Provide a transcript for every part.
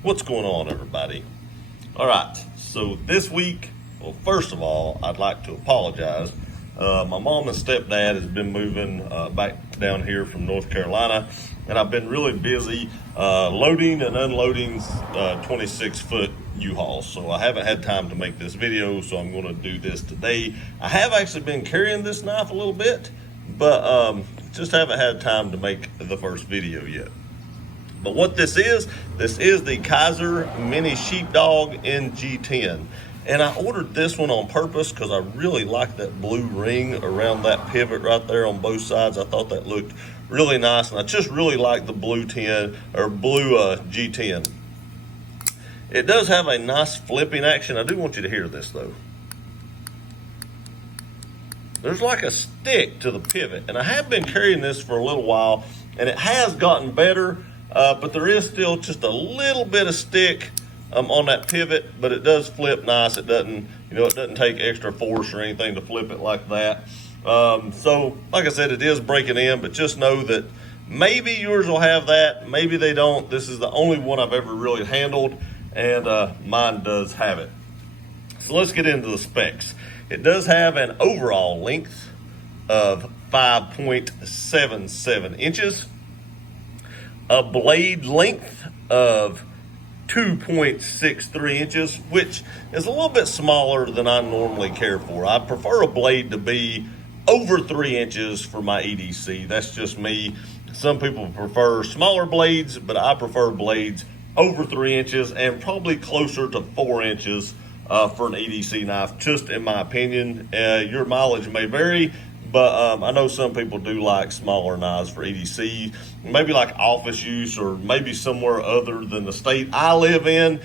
What's going on, everybody? All right, so this week, well, first of all, I'd like to apologize. My mom and stepdad has been moving back down here from North Carolina, and I've been really busy loading and unloading 26-foot U-Hauls. So I haven't had time to make this video, so I'm going to do this today. I have actually been carrying this knife a little bit, but just haven't had time to make the first video yet. But what this is the Kizer Mini Sheepdog in G10. And I ordered this one on purpose because I really like that blue ring around that pivot right there on both sides. I thought that looked really nice, and I just really like the blue G10. It does have a nice flipping action. I do want you to hear this though. There's like a stick to the pivot, and I have been carrying this for a little while, and it has gotten better. But there is still just a little bit of stick on that pivot, but it does flip nice. It doesn't take extra force or anything to flip it like that. So like I said, it is breaking in, but just know that maybe yours will have that, maybe they don't. This is the only one I've ever really handled, and mine does have it. So let's get into the specs. It does have an overall length of 5.77 inches. A blade length of 2.63 inches, which is a little bit smaller than I normally care for. I prefer a blade to be over 3 inches for my EDC. That's just me. Some people prefer smaller blades, but I prefer blades over 3 inches and probably closer to 4 inches for an EDC knife, just in my opinion. Your mileage may vary, but I know some people do like smaller knives for EDC, maybe like office use or maybe somewhere other than the state I live in.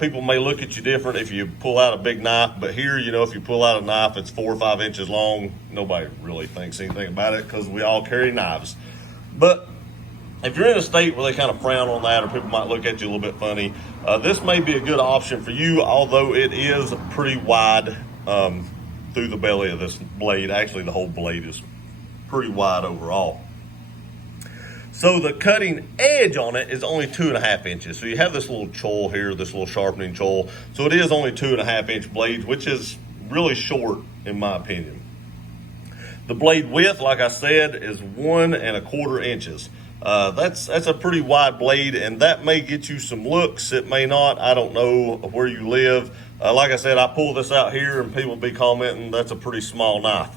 People may look at you different if you pull out a big knife, but here, if you pull out a knife that's 4 or 5 inches long, nobody really thinks anything about it because we all carry knives. But if you're in a state where they kind of frown on that, or people might look at you a little bit funny, this may be a good option for you, although it is pretty wide through the belly of this blade. Actually, the whole blade is pretty wide overall. So the cutting edge on it is only 2.5 inches. So you have this little choil here, this little sharpening choil. So it is only 2.5 inch blades, which is really short in my opinion. The blade width, like I said, is 1.25 inches. That's a pretty wide blade, and that may get you some looks. It may not. I don't know where you live. Like I said, I pull this out here and people be commenting that's a pretty small knife.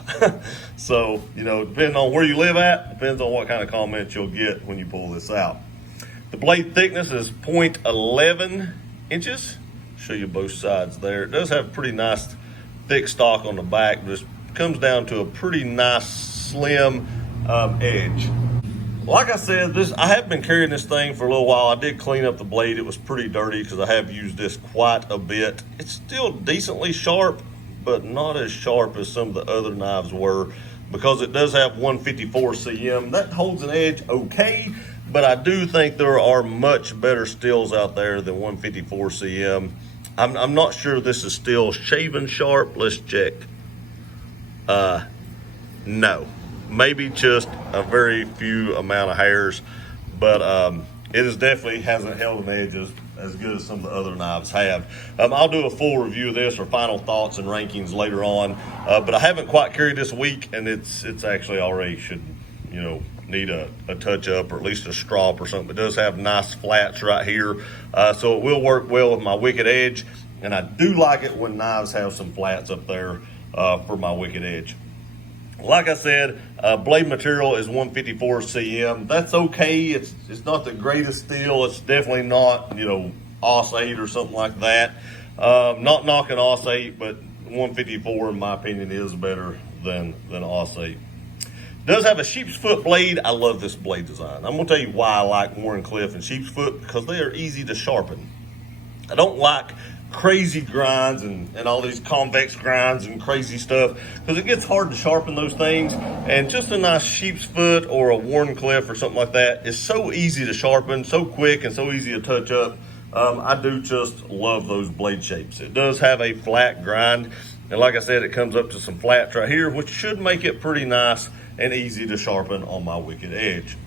So, depending on where you live at, depends on what kind of comments you'll get when you pull this out. The blade thickness is 0.11 inches. Show you both sides there. It does have pretty nice thick stock on the back, but it comes down to a pretty nice slim edge. Like I said, I have been carrying this thing for a little while. I did clean up the blade. It was pretty dirty because I have used this quite a bit. It's still decently sharp, but not as sharp as some of the other knives were because it does have 154 cm. That holds an edge okay, but I do think there are much better steels out there than 154 cm. I'm not sure this is still shaven sharp. Let's check. No. Maybe just a very few amount of hairs, but it definitely hasn't held an edge as good as some of the other knives have. I'll do a full review of this or final thoughts and rankings later on, but I haven't quite carried this week, and it's actually already should need a touch up or at least a strop or something. It does have nice flats right here, so it will work well with my wicked edge, and I do like it when knives have some flats up there for my wicked edge. Like I said, blade material is 154 cm. That's okay. It's not the greatest steel. It's definitely not, AUS 8 or something like that. Not knocking AUS 8, but 154 in my opinion is better than AUS 8. It does have a sheep's foot blade. I love this blade design. I'm gonna tell you why I like Wharncliffe and sheep's foot, because they are easy to sharpen. I don't like crazy grinds and all these convex grinds and crazy stuff because it gets hard to sharpen those things, and just a nice sheep's foot or a Wharncliffe or something like that is so easy to sharpen, so quick and so easy to touch up. I do just love those blade shapes. It does have a flat grind, and like I said, it comes up to some flats right here, which should make it pretty nice and easy to sharpen on my wicked edge.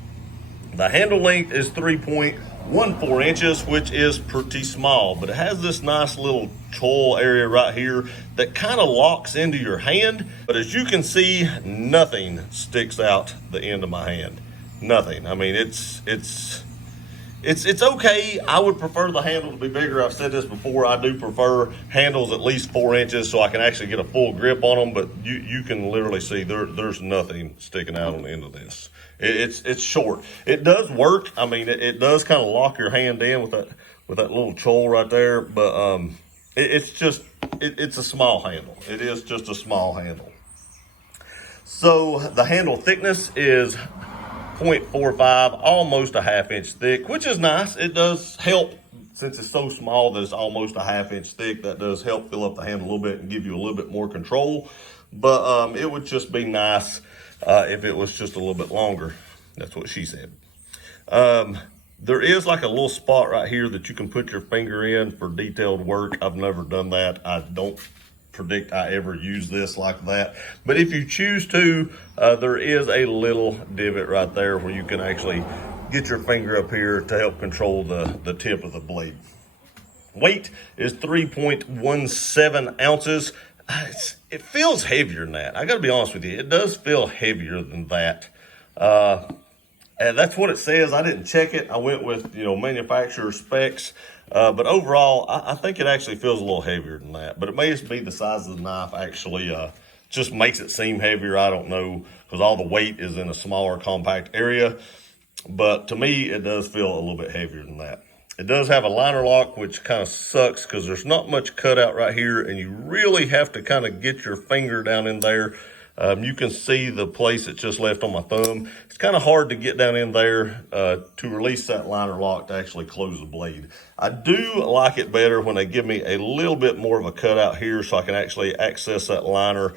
The handle length is 3.1 one 4 inches, which is pretty small, but it has this nice little choil area right here that kind of locks into your hand. But as you can see, nothing sticks out the end of my hand. Nothing. I mean, it's okay. I would prefer the handle to be bigger. I've said this before. I do prefer handles at least 4 inches so I can actually get a full grip on them. But you can literally see there's nothing sticking out on the end of this. It's short. It does work. I mean, it does kind of lock your hand in with that little choil right there. But it's a small handle. It is just a small handle. So the handle thickness is 0.45, almost a 1/2 inch thick, which is nice. It does help, since it's so small that it's almost a 1/2 inch thick. That does help fill up the hand a little bit and give you a little bit more control. But it would just be nice if it was just a little bit longer. That's what she said. There is like a little spot right here that you can put your finger in for detailed work. I've never done that. I don't predict I ever use this like that. But if you choose to, there is a little divot right there where you can actually get your finger up here to help control the tip of the blade. Weight is 3.17 ounces. It feels heavier than that. I gotta be honest with you. It does feel heavier than that. And that's what it says. I didn't check it. I went with, manufacturer specs. But overall, I think it actually feels a little heavier than that. But it may just be the size of the knife actually just makes it seem heavier. I don't know, because all the weight is in a smaller, compact area. But to me, it does feel a little bit heavier than that. It does have a liner lock, which kind of sucks because there's not much cutout right here, and you really have to kind of get your finger down in there. You can see the place it's just left on my thumb. It's kind of hard to get down in there to release that liner lock to actually close the blade. I do like it better when they give me a little bit more of a cutout here so I can actually access that liner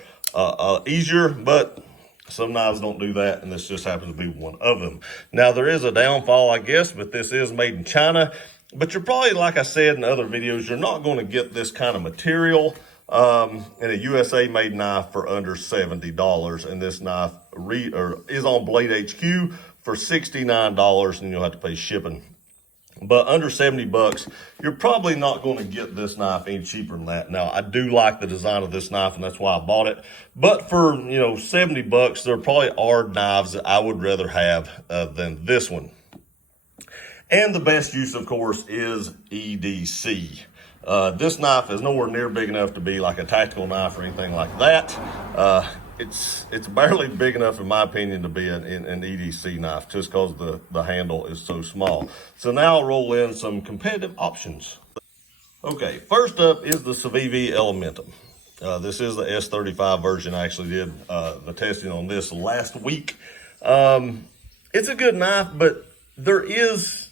easier, but some knives don't do that, and this just happens to be one of them. Now, there is a downfall, I guess, but this is made in China. But you're probably, like I said in other videos, you're not going to get this kind of material in a USA made knife for under $70. And this knife is on Blade HQ for $69, and you'll have to pay shipping. But under 70 bucks, you're probably not going to get this knife any cheaper than that. Now, I do like the design of this knife, and that's why I bought it. But for, 70 bucks, there probably are knives that I would rather have than this one. And the best use, of course, is EDC. This knife is nowhere near big enough to be like a tactical knife or anything like that. It's barely big enough, in my opinion, to be an EDC knife, just because the handle is so small. So now I'll roll in some competitive options. Okay, first up is the Civivi Elementum. This is the S35 version. I actually did the testing on this last week. It's a good knife, but there is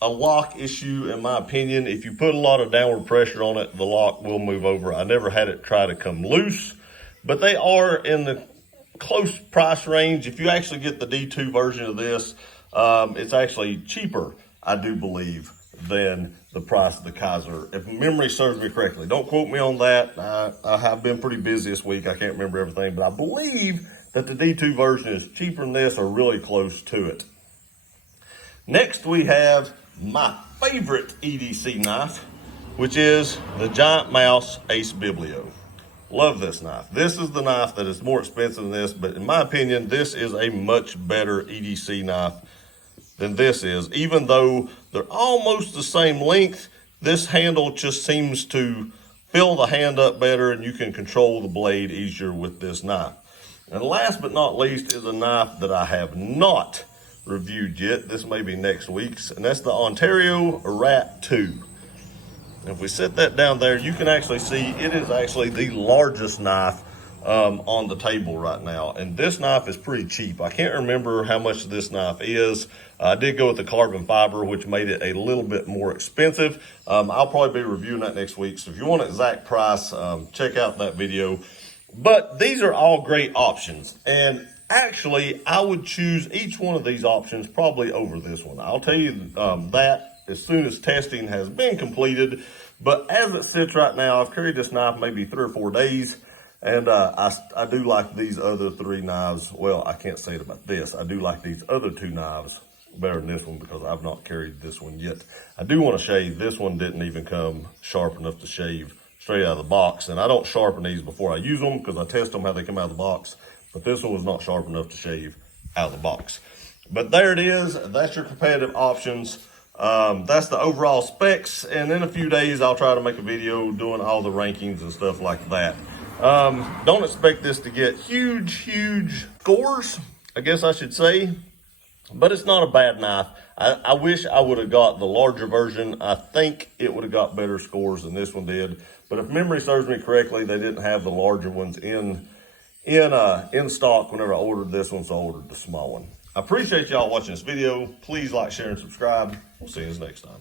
a lock issue, in my opinion. If you put a lot of downward pressure on it, the lock will move over. I never had it try to come loose, but they are in the close price range. If you actually get the D2 version of this, it's actually cheaper, I do believe, than the price of the Kizer, if memory serves me correctly. Don't quote me on that. I have been pretty busy this week. I can't remember everything, but I believe that the D2 version is cheaper than this, or really close to it. Next, we have my favorite EDC knife, which is the Giant Mouse Ace Biblio. Love this knife. This is the knife that is more expensive than this, but in my opinion, this is a much better EDC knife than this is. Even though they're almost the same length, this handle just seems to fill the hand up better, and you can control the blade easier with this knife. And last but not least is a knife that I have not reviewed yet. This may be next week's, and that's the Ontario Rat 2. If we set that down there, you can actually see it is actually the largest knife on the table right now. And this knife is pretty cheap. I can't remember how much this knife is. I did go with the carbon fiber, which made it a little bit more expensive. I'll probably be reviewing that next week. So if you want an exact price, check out that video. But these are all great options. And actually, I would choose each one of these options probably over this one. I'll tell you that as soon as testing has been completed. But as it sits right now, I've carried this knife maybe 3 or 4 days. And I do like these other 3 knives. Well, I can't say it about this. I do like these other 2 knives better than this one because I've not carried this one yet. I do want to shave. This one didn't even come sharp enough to shave straight out of the box. And I don't sharpen these before I use them because I test them how they come out of the box. But this one was not sharp enough to shave out of the box. But there it is. That's your competitive options. That's the overall specs. And in a few days, I'll try to make a video doing all the rankings and stuff like that. Don't expect this to get huge scores, I guess I should say. But it's not a bad knife. I wish I would have got the larger version. I think it would have got better scores than this one did. But if memory serves me correctly, they didn't have the larger ones in stock whenever I ordered this one, so I ordered the small one. I appreciate y'all watching this video. Please like, share, and subscribe. We'll see you next time.